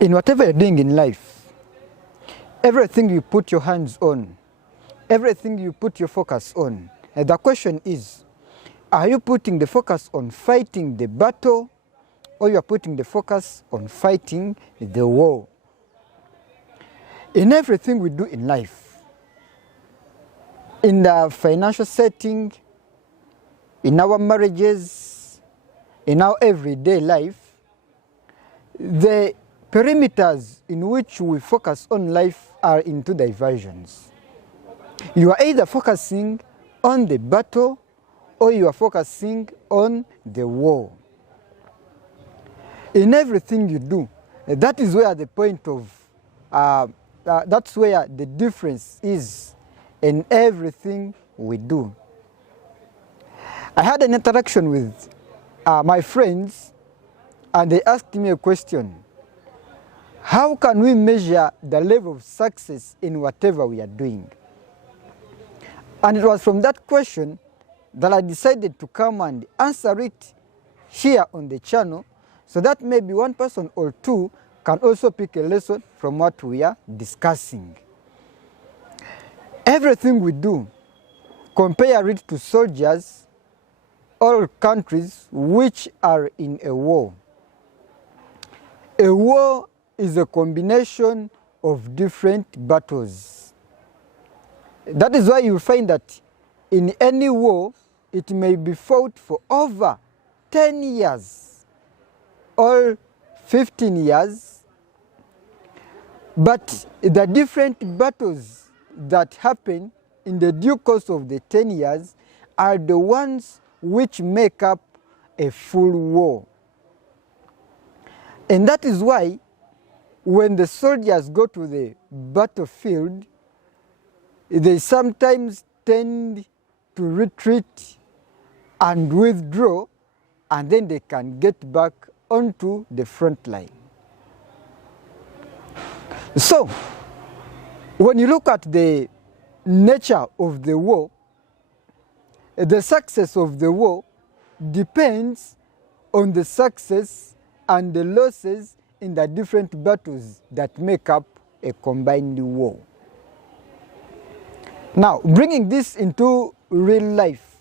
In whatever you're doing in life, everything you put your hands on, everything you put your focus on, the question is, are you putting the focus on fighting the battle, or you are putting the focus on fighting the war? In everything we do in life, in the financial setting, in our marriages, in our everyday life, the perimeters in which we focus on life are in two diversions. You are either focusing on the battle or you are focusing on the war. In everything you do, that is where the point of, that's where the difference is in everything we do. I had an interaction with my friends and they asked me a question. How can we measure the level of success in whatever we are doing? And it was from that question that I decided to come and answer it here on the channel, so that maybe one person or two can also pick a lesson from what we are discussing. Everything we do, compare it to soldiers or countries which are in a war. A war is a combination of different battles. That is why you find that in any war, it may be fought for over 10 years or 15 years, but the different battles that happen in the due course of the 10 years are the ones which make up a full war. And that is why when the soldiers go to the battlefield, they sometimes tend to retreat and withdraw, and then they can get back onto the front line. So, when you look at the nature of the war, the success of the war depends on the success and the losses in the different battles that make up a combined war. Now, bringing this into real life,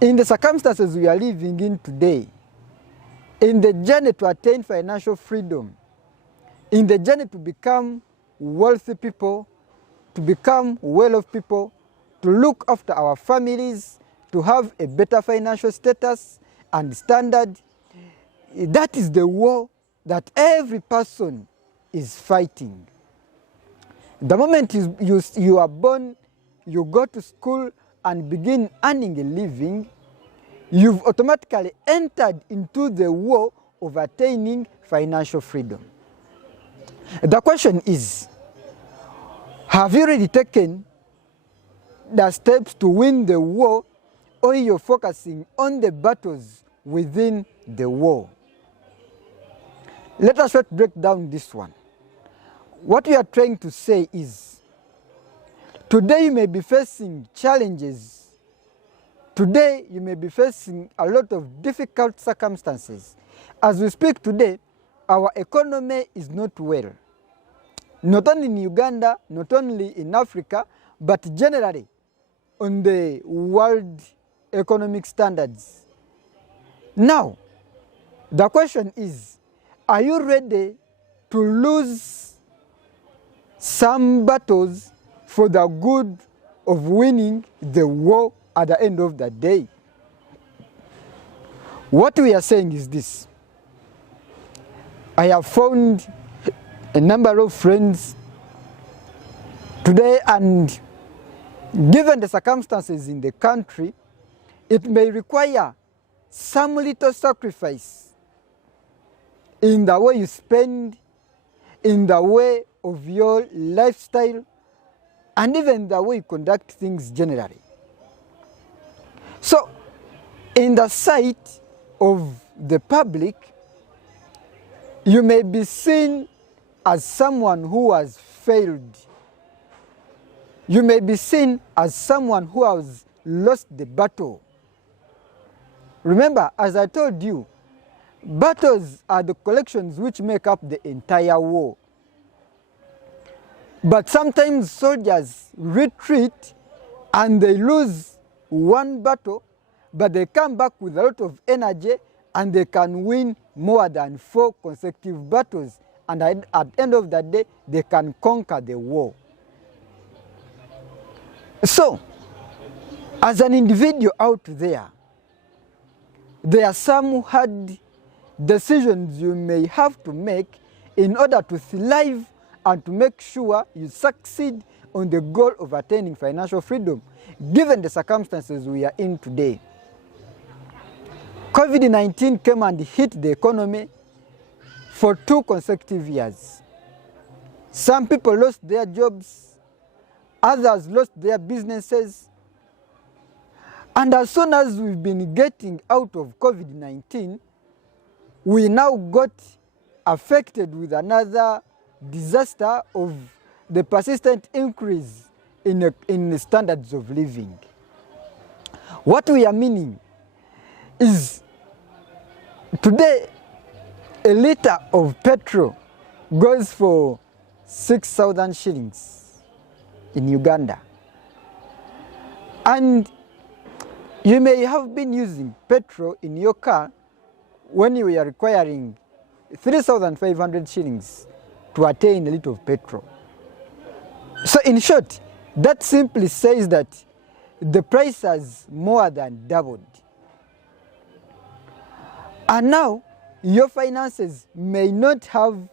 in the circumstances we are living in today, in the journey to attain financial freedom, in the journey to become wealthy people, to become well-off people, to look after our families, to have a better financial status and standard, that is the war that every person is fighting. The moment you are born, you go to school and begin earning a living, you've automatically entered into the war of attaining financial freedom. The question is, have you already taken the steps to win the war, or you're focusing on the battles within the war? Let us try to break down this one. What we are trying to say is, today you may be facing challenges. Today you may be facing a lot of difficult circumstances. As we speak today, our economy is not well. Not only in Uganda, not only in Africa, but generally on the world economic standards. Now, the question is, are you ready to lose some battles for the good of winning the war at the end of the day? What we are saying is this. I have found a number of friends today, and given the circumstances in the country, it may require some little sacrifice in the way you spend, in the way of your lifestyle, and even the way you conduct things generally. So, in the sight of the public, you may be seen as someone who has failed. You may be seen as someone who has lost the battle. Remember, as I told you, battles are the collections which make up the entire war. But sometimes soldiers retreat and they lose one battle, but they come back with a lot of energy and they can win more than 4 consecutive battles. And at the end of the day, they can conquer the war. So, as an individual out there are some hard decisions you may have to make in order to thrive and to make sure you succeed on the goal of attaining financial freedom, given the circumstances we are in today. COVID-19 came and hit the economy for 2 consecutive years. Some people lost their jobs, others lost their businesses. And as soon as we've been getting out of COVID-19, we now got affected with another disaster of the persistent increase in the standards of living. What we are meaning is today a liter of petrol goes for 6,000 shillings in Uganda. And you may have been using petrol in your car when you are requiring 3,500 shillings to attain a liter of petrol. So in short, that simply says that the price has more than doubled. And now, your finances may not have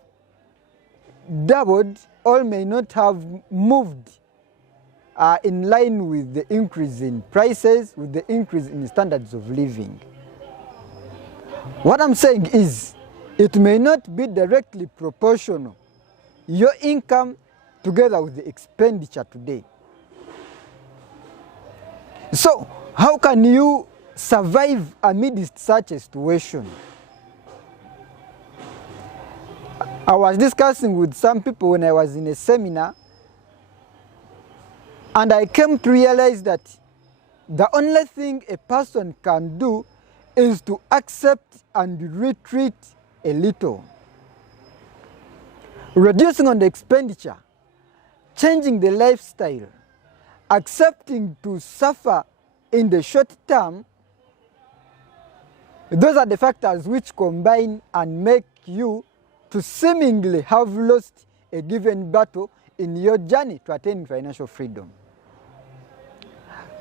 doubled or may not have moved in line with the increase in prices, with the increase in standards of living. What I'm saying is, it may not be directly proportional, your income together with the expenditure today. So, how can you survive amidst such a situation? I was discussing with some people when I was in a seminar, and I came to realize that the only thing a person can do is to accept and retreat a little. Reducing on the expenditure, changing the lifestyle, accepting to suffer in the short term, those are the factors which combine and make you to seemingly have lost a given battle in your journey to attaining financial freedom.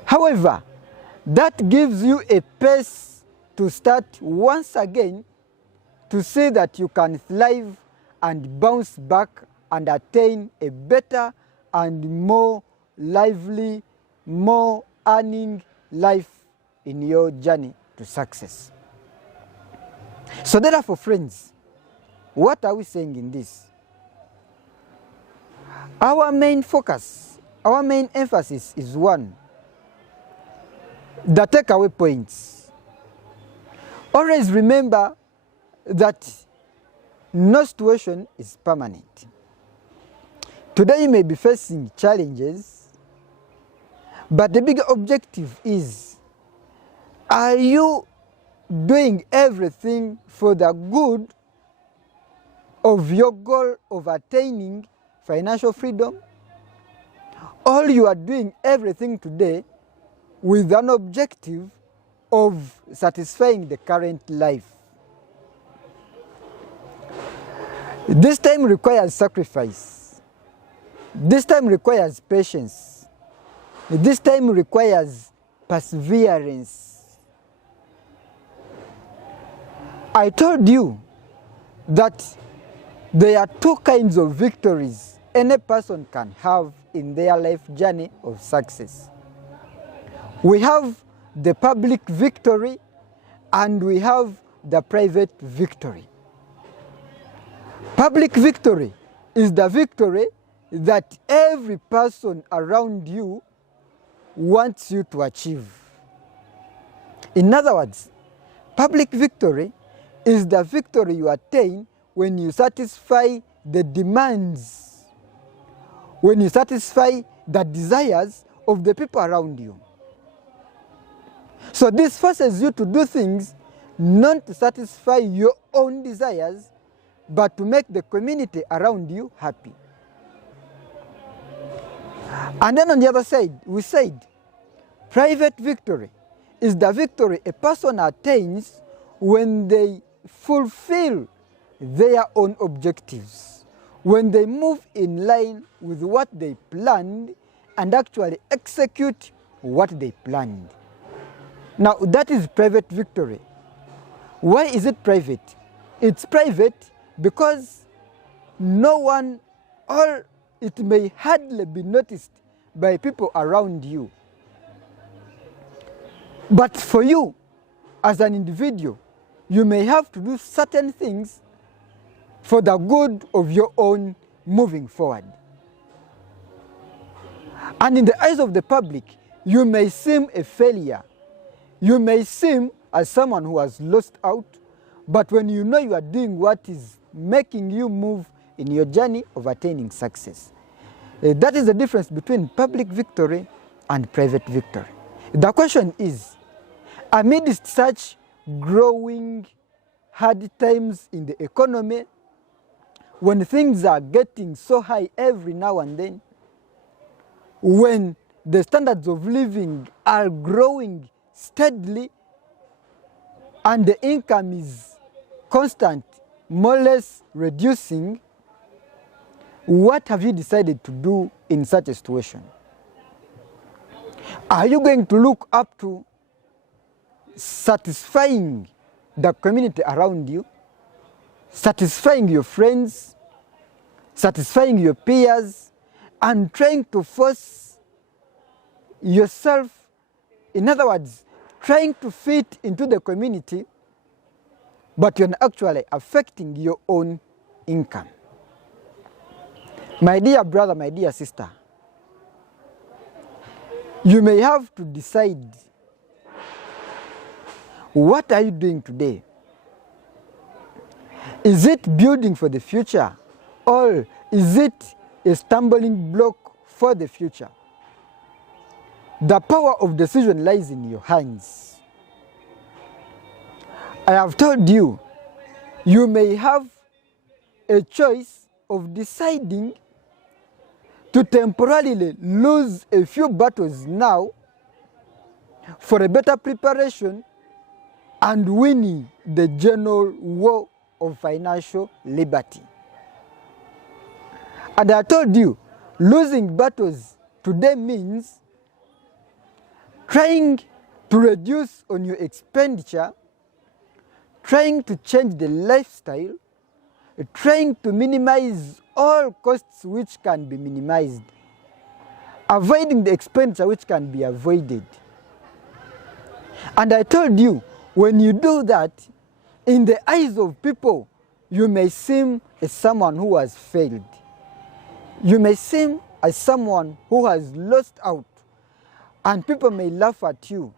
However, that gives you a pace to start once again to see that you can thrive and bounce back and attain a better and more lively, more earning life in your journey to success. So therefore, friends, what are we saying in this? Our main focus, our main emphasis is one, the takeaway points. Always remember that no situation is permanent. Today you may be facing challenges, but the big objective is, are you doing everything for the good of your goal of attaining financial freedom? Or you are doing everything today with an objective of satisfying the current life? This time requires sacrifice. This time requires patience. This time requires perseverance. I told you that there are 2 kinds of victories any person can have in their life journey of success. We have the public victory and we have the private victory. Public victory is the victory that every person around you wants you to achieve. In other words, public victory is the victory you attain when you satisfy the demands, when you satisfy the desires of the people around you. So this forces you to do things not to satisfy your own desires, but to make the community around you happy. And then on the other side, we said, private victory is the victory a person attains when they fulfill their own objectives, when they move in line with what they planned and actually execute what they planned. Now, that is private victory. Why is it private? It's private because no one, or it may hardly be noticed by people around you. But for you, as an individual, you may have to do certain things for the good of your own moving forward. And in the eyes of the public, you may seem a failure. You may seem as someone who has lost out, but when you know you are doing what is making you move in your journey of attaining success. That is the difference between public victory and private victory. The question is, amidst such growing hard times in the economy, when things are getting so high every now and then, when the standards of living are growing steadily and the income is constant, more or less reducing, what have you decided to do in such a situation? Are you going to look up to satisfying the community around you, satisfying your friends, satisfying your peers, and trying to force yourself, in other words, trying to fit into the community, but you're actually affecting your own income? My dear brother, my dear sister, you may have to decide, what are you doing today? Is it building for the future, or is it a stumbling block for the future? The power of decision lies in your hands. I have told you, you may have a choice of deciding to temporarily lose a few battles now for a better preparation and winning the general war of financial liberty. And I told you, losing battles today means trying to reduce on your expenditure, trying to change the lifestyle, trying to minimize all costs which can be minimized, avoiding the expenditure which can be avoided. And I told you, when you do that, in the eyes of people, you may seem as someone who has failed. You may seem as someone who has lost out, and people may laugh at you.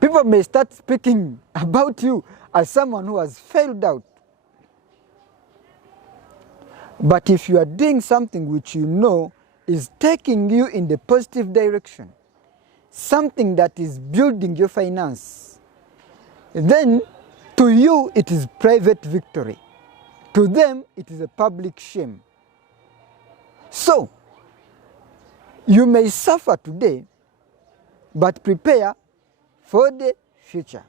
People may start speaking about you as someone who has failed out. But if you are doing something which you know is taking you in the positive direction, something that is building your finance, then to you it is private victory. To them it is a public shame. So, you may suffer today, but prepare for the future.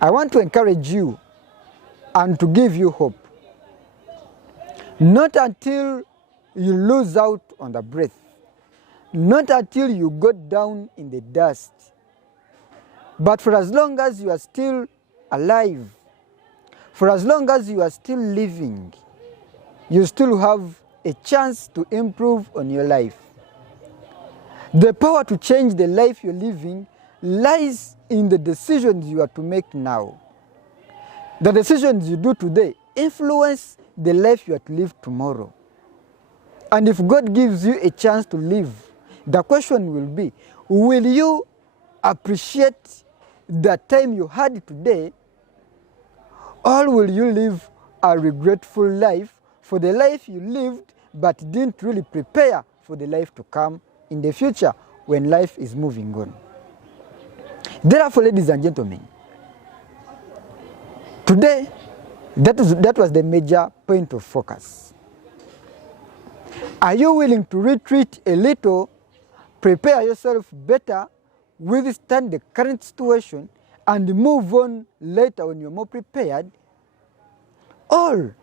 I want to encourage you and to give you hope. Not until you lose out on the breath, not until you go down in the dust, but for as long as you are still alive, for as long as you are still living, you still have a chance to improve on your life. The power to change the life you're living lies in the decisions you are to make now. The decisions you do today influence the life you are to live tomorrow. And if God gives you a chance to live, the question will be, will you appreciate the time you had today, or will you live a regretful life for the life you lived but didn't really prepare for the life to come in the future when life is moving on? Therefore, ladies and gentlemen, today, that was the major point of focus. Are you willing to retreat a little, prepare yourself better, withstand the current situation, and move on later when you're more prepared? Or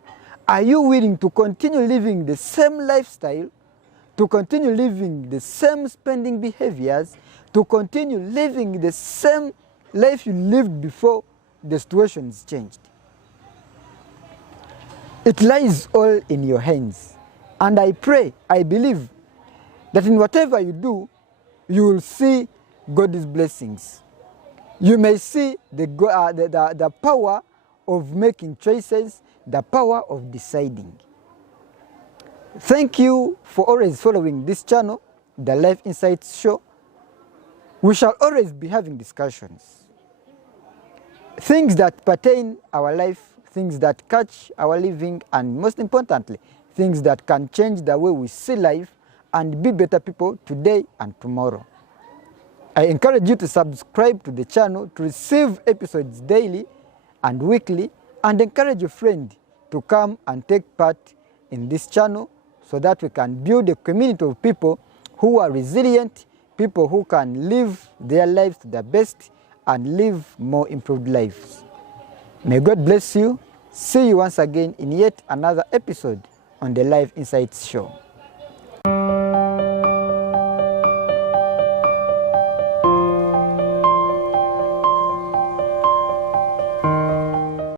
are you willing to continue living the same lifestyle, to continue living the same spending behaviors, to continue living the same life you lived before the situation is changed? It lies all in your hands. And I pray, I believe, that in whatever you do, you will see God's blessings. You may see the power of making choices, the power of deciding. Thank you for always following this channel, the Life Insights Show. We shall always be having discussions. Things that pertain our life, things that catch our living, and most importantly, things that can change the way we see life and be better people today and tomorrow. I encourage you to subscribe to the channel to receive episodes daily and weekly, and encourage a friend to come and take part in this channel so that we can build a community of people who are resilient, people who can live their lives to the best and live more improved lives. May God bless you. See you once again in yet another episode on the Life Insights Show.